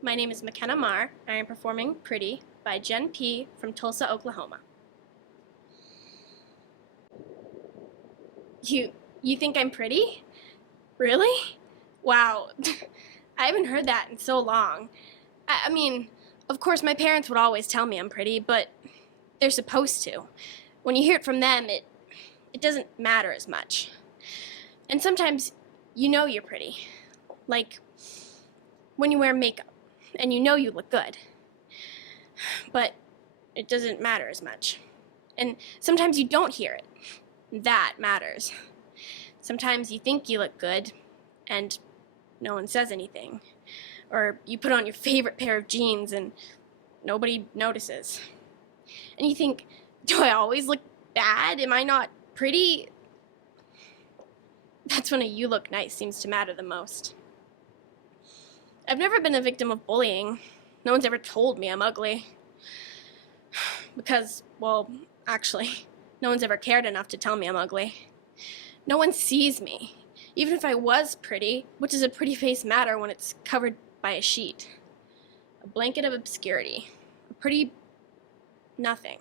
My name is McKenna Marr. I am performing Pretty by Jen P. from Tulsa, Oklahoma. You think I'm pretty? Really? Wow. I haven't heard that in so long. I mean, of course my parents would always tell me I'm pretty, but they're supposed to. When you hear it from them, it doesn't matter as much. And sometimes you know you're pretty. Like when you wear makeup and you know you look good. But it doesn't matter as much. And sometimes you don't hear it. That matters. Sometimes you think you look good and no one says anything. Or you put on your favorite pair of jeans and nobody notices. And you think, do I always look bad? Am I not pretty? That's when a "you look nice" seems to matter the most. I've never been a victim of bullying. No one's ever told me I'm ugly. Because, well, actually, no one's ever cared enough to tell me I'm ugly. No one sees me, even if I was pretty. What does a pretty face matter when it's covered by a sheet? A blanket of obscurity. A pretty nothing.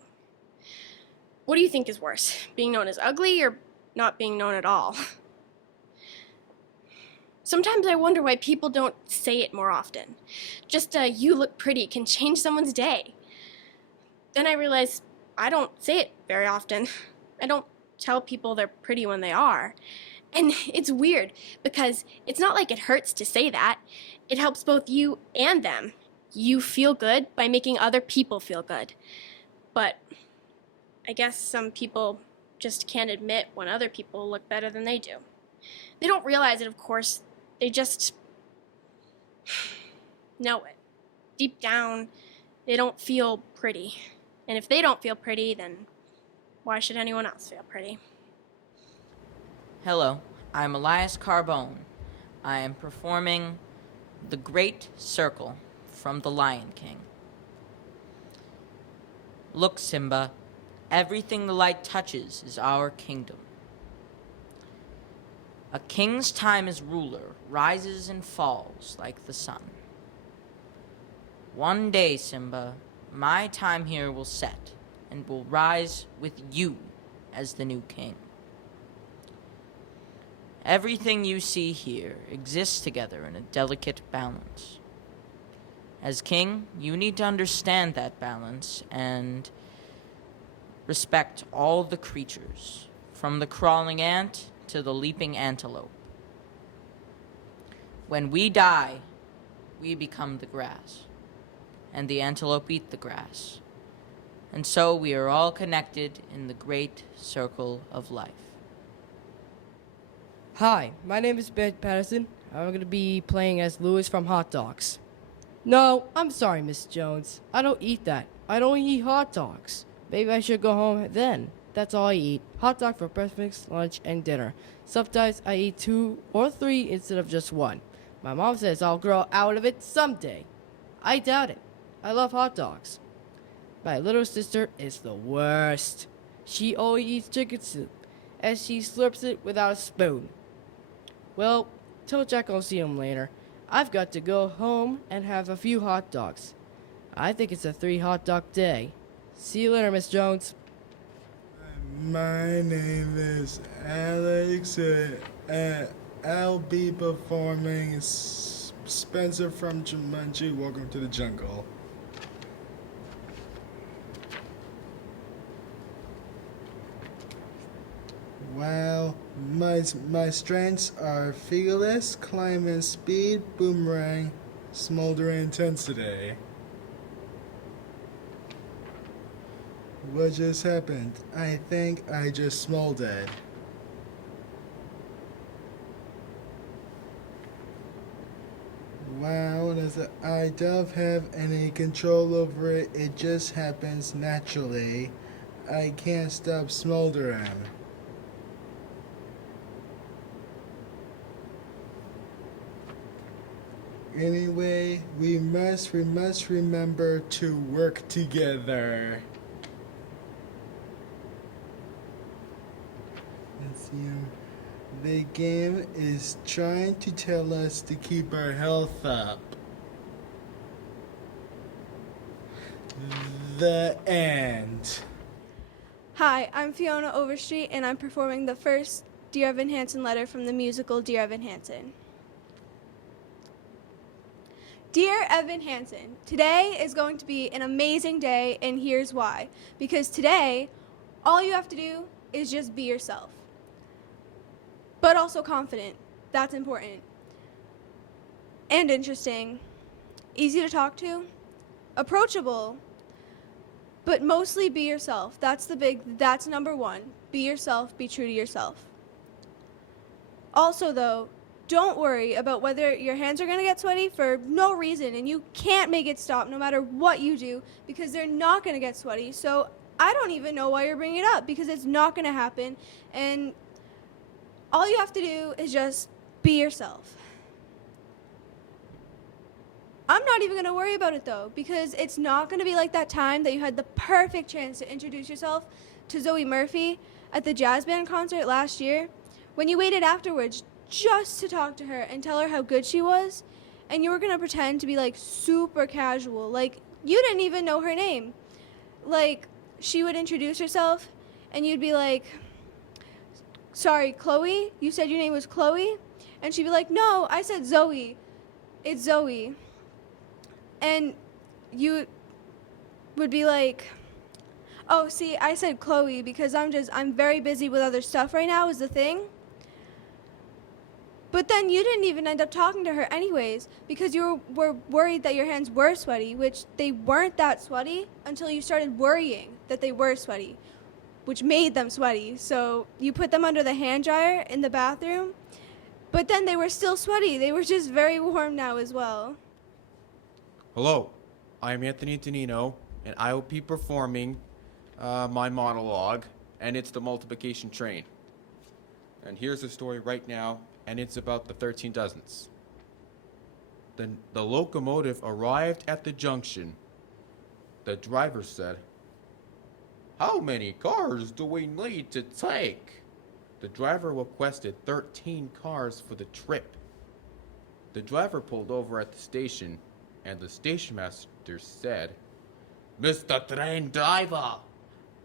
What do you think is worse, being known as ugly or not being known at all? Sometimes I wonder why people don't say it more often. Just "you look pretty" can change someone's day. Then I realize I don't say it very often. I don't tell people they're pretty when they are. And it's weird because it's not like it hurts to say that. It helps both you and them. You feel good by making other people feel good. But I guess some people just can't admit when other people look better than they do. They don't realize it, of course. They just know it. Deep down, they don't feel pretty. And if they don't feel pretty, then why should anyone else feel pretty? Hello, I'm Elias Carbone. I am performing The Great Circle from The Lion King. Look, Simba, everything the light touches is our kingdom. A king's time as ruler rises and falls like the sun. One day, Simba, my time here will set and will rise with you as the new king. Everything you see here exists together in a delicate balance. As king, you need to understand that balance and respect all the creatures, from the crawling ant to the leaping antelope. When we die, we become the grass, and the antelope eat the grass. And so we are all connected in the great circle of life. Hi, my name is Ben Patterson. I'm going to be playing as Louis from Hot Dogs. No, I'm sorry, Miss Jones. I don't eat that. I don't eat hot dogs. Maybe I should go home then. That's all I eat. Hot dog for breakfast, lunch, and dinner. Sometimes I eat 2 or 3 instead of just 1. My mom says I'll grow out of it someday. I doubt it. I love hot dogs. My little sister is the worst. She only eats chicken soup, and she slurps it without a spoon. Well, tell Jack I'll see him later. I've got to go home and have a few hot dogs. I think it's a 3 hot dog day. See you later, Miss Jones. My name is Alex. I'll be performing Spencer from Jumanji. Welcome to the jungle. Wow, my strengths are fearless, climbing speed, boomerang, smoldering intensity. What just happened? I think I just smoldered. Wow, I don't have any control over it. It just happens naturally. I can't stop smoldering. Anyway, we must remember to work together. Let's see. The game is trying to tell us to keep our health up. The end. Hi, I'm Fiona Overstreet, and I'm performing the first Dear Evan Hansen letter from the musical Dear Evan Hansen. Dear Evan Hansen, today is going to be an amazing day, and here's why. Because today, all you have to do is just be yourself. But also confident. That's important. And interesting. Easy to talk to. Approachable. But mostly be yourself. That's number one. Be yourself, be true to yourself. Also though, don't worry about whether your hands are going to get sweaty for no reason, and you can't make it stop no matter what you do, because they're not going to get sweaty. So I don't even know why you're bringing it up, because it's not going to happen, and all you have to do is just be yourself. I'm not even going to worry about it though, because it's not going to be like that time that you had the perfect chance to introduce yourself to Zoe Murphy at the jazz band concert last year, when you waited afterwards just to talk to her and tell her how good she was, and you were going to pretend to be like super casual, like you didn't even know her name. Like she would introduce herself and you'd be like, sorry, Chloe? You said your name was Chloe? And she'd be like, no, I said Zoe. It's Zoe. And you would be like, oh, see, I said Chloe because I'm very busy with other stuff right now is the thing. But then you didn't even end up talking to her anyways, because you were worried that your hands were sweaty, which they weren't that sweaty until you started worrying that they were sweaty, which made them sweaty. So you put them under the hand dryer in the bathroom, but then they were still sweaty. They were just very warm now as well. Hello, I'm Anthony Tonino, and I will be performing my monologue, and it's the multiplication train. And here's the story right now, and it's about the 13 dozens. The locomotive arrived at the junction. The driver said, "How many cars do we need to take?" The driver requested 13 cars for the trip. The driver pulled over at the station, and the station master said, "Mr. Train Driver,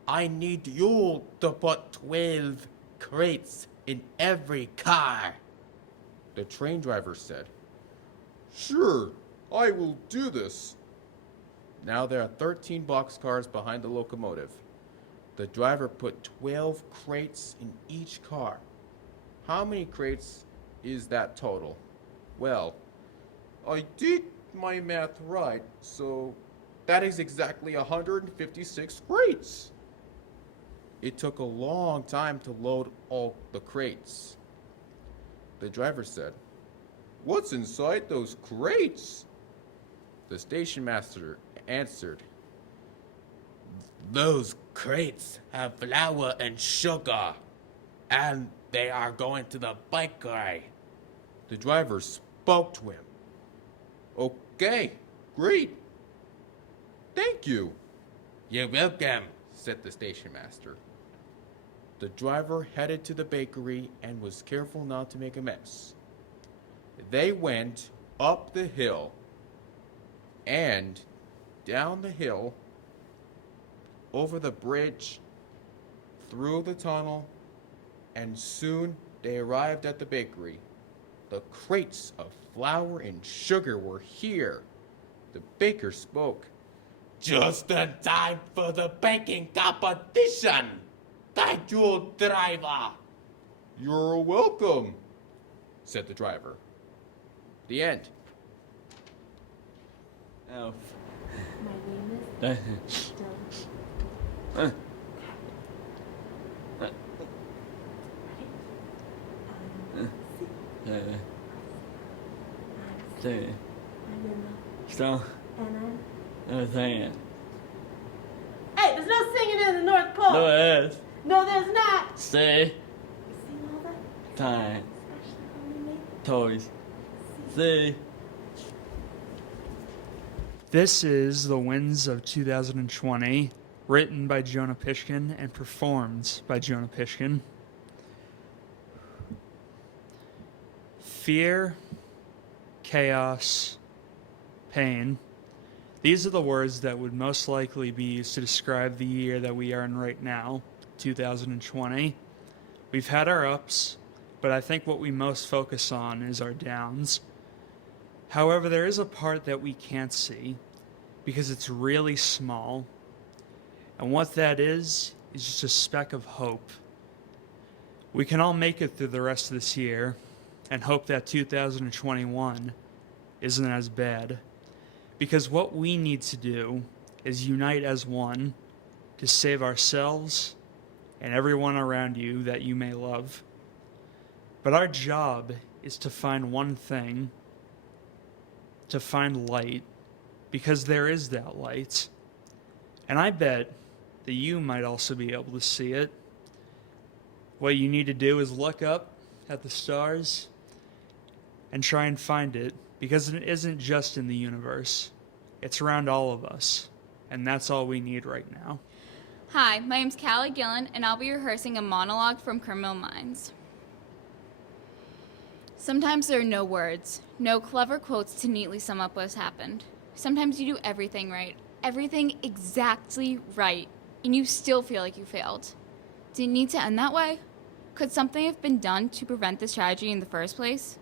I need you to put 12 crates in every car." The train driver said, "Sure, I will do this." Now there are 13 boxcars behind the locomotive. The driver put 12 crates in each car. How many crates is that total? Well, I did my math right, so that is exactly 156 crates. It took a long time to load all the crates. The driver said, "What's inside those crates?" The station master answered, "Those crates have flour and sugar, and they are going to the bakery." The driver spoke to him. "Okay, great. Thank you." "You're welcome," said the station master. The driver headed to the bakery and was careful not to make a mess. They went up the hill and down the hill, over the bridge, through the tunnel, and soon they arrived at the bakery. The crates of flour and sugar were here. The baker spoke. "Just in time for the baking competition. Thank you, driver." "You're welcome," said the driver. The end. Elf. My name is Dylan. Stop. And Everything. hey, there's no singing in the North Pole. No, it is. No, there's not. Stay. You sing all that? Time. Especially only me. Toys. See. This is The Winds of 2020, written by Jonah Pishkin and performed by Jonah Pishkin. Fear, chaos, pain, These are the words that would most likely be used to describe the year that we are in right now, 2020. We've had our ups, but I think what we most focus on is our downs. However, there is a part that we can't see because it's really small. And what that is just a speck of hope. We can all make it through the rest of this year and hope that 2021 isn't as bad. Because what we need to do is unite as one to save ourselves and everyone around you that you may love. But our job is to find one thing, to find light, because there is that light. And I bet that you might also be able to see it. What you need to do is look up at the stars and try and find it, because it isn't just in the universe. It's around all of us, and that's all we need right now. Hi, my name's Callie Gillen, and I'll be rehearsing a monologue from Criminal Minds. Sometimes there are no words, no clever quotes to neatly sum up what's happened. Sometimes you do everything right, everything exactly right, and you still feel like you failed. Did it need to end that way? Could something have been done to prevent this tragedy in the first place?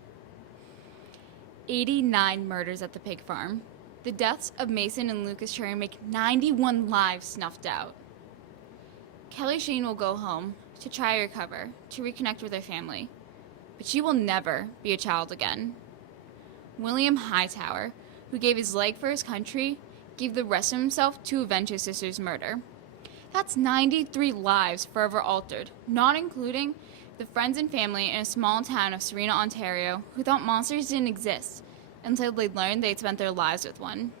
89 murders at the pig farm. The deaths of Mason and Lucas Cherry make 91 lives snuffed out. Kelly Shane will go home to try to recover, to reconnect with her family. But she will never be a child again. William Hightower, who gave his leg for his country, gave the rest of himself to avenge his sister's murder. That's 93 lives forever altered, not including the friends and family in a small town of Serena, Ontario, who thought monsters didn't exist until they learned they'd spent their lives with one.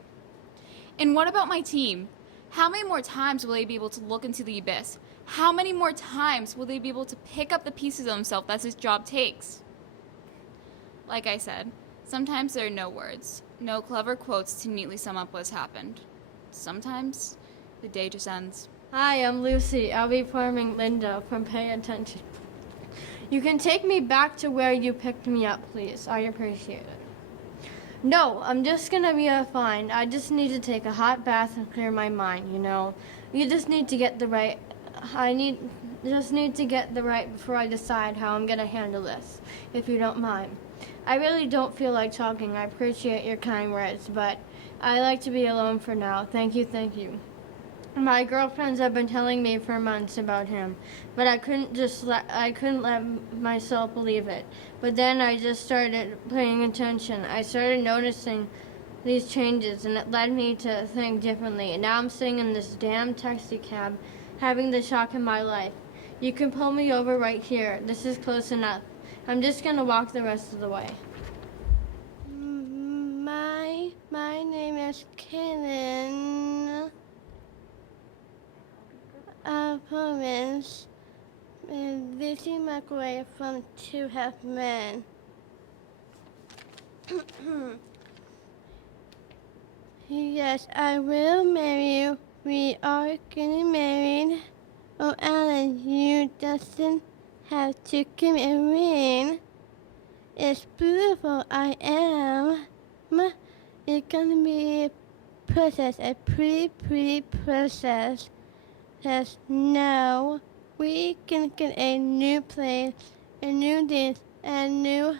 And what about my team? How many more times will they be able to look into the abyss? How many more times will they be able to pick up the pieces of themselves that this job takes? Like I said, sometimes there are no words, no clever quotes to neatly sum up what's happened. Sometimes the day just ends. Hi, I'm Lucy. I'll be performing Linda from Pay Attention. You can take me back to where you picked me up, please. I appreciate it. No, I'm just gonna be fine. I just need to take a hot bath and clear my mind, you know. You just need to get the right... just need to get the right before I decide how I'm gonna handle this, if you don't mind. I really don't feel like talking. I appreciate your kind words, but I like to be alone for now. Thank you, thank you. My girlfriends have been telling me for months about him, but I couldn't let myself believe it. But then I just started paying attention. I started noticing these changes, and it led me to think differently. And now I'm sitting in this damn taxi cab, having the shock in my life. You can pull me over right here. This is close enough. I'm just gonna walk the rest of the way. My name is Kaylin. Province, Lizzie McRae from Two Half Men. Yes, I will marry you. We are getting married. Oh, Alan, you doesn't have to give me a ring. It's beautiful, I am. It's gonna be a princess, a pretty princess. Says, no, we can get a new place, a new dance, a new